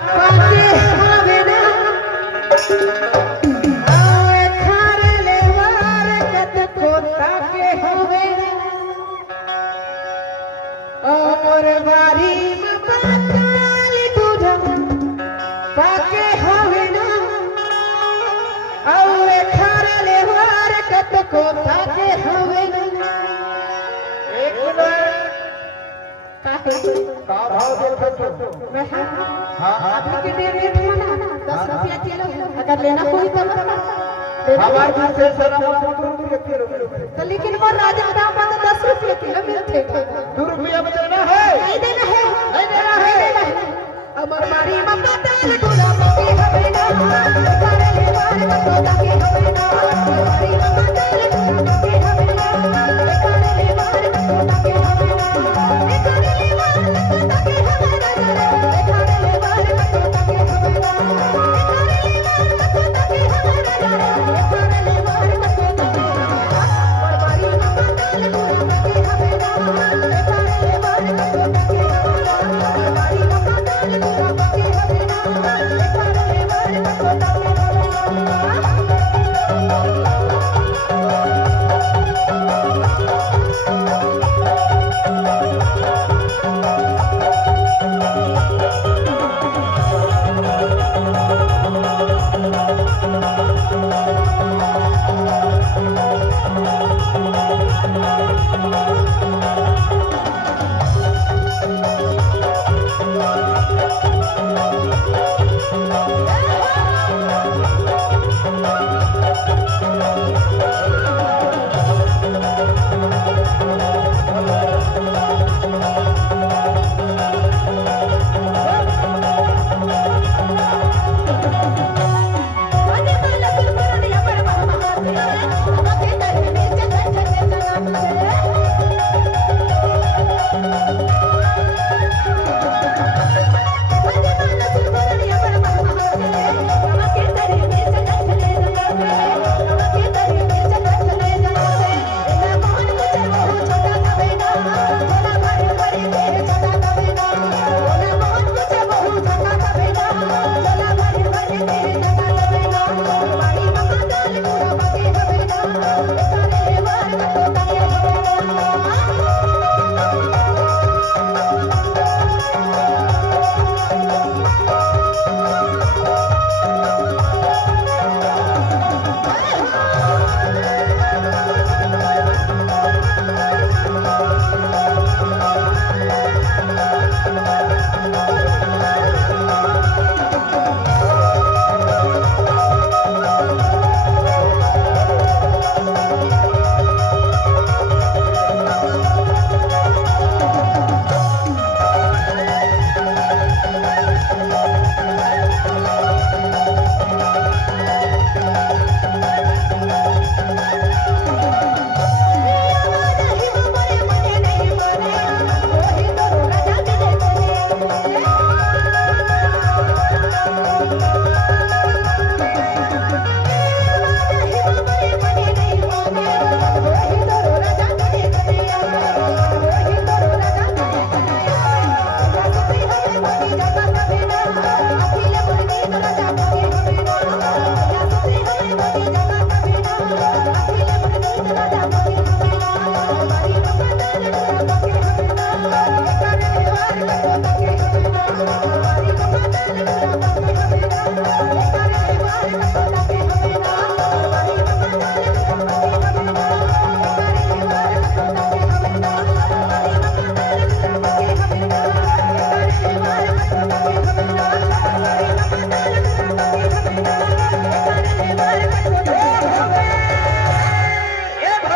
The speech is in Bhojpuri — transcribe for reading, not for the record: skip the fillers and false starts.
पाके हवे ना आए खारे ले वार कत को ताके हवे और बारी में पाताली दूधम पाके हवे ना आए खारे ले वार कत को ताके हवे ना एक मिनट का भाव दे दो मैं हाँ अभी के डेढ़ रेट है ना 10 रुपया किलो अगर लेना कोई तो बता हमारे पास से सर तो लेकिन वो राजा दाम में 10 रुपया किलो मिलते थे 2 रुपया में देना है नहीं देना है नहीं देना है अमर मारी में पताल गुलाब की हवे ना करे ले वार का तो ताके हवे ना मारी में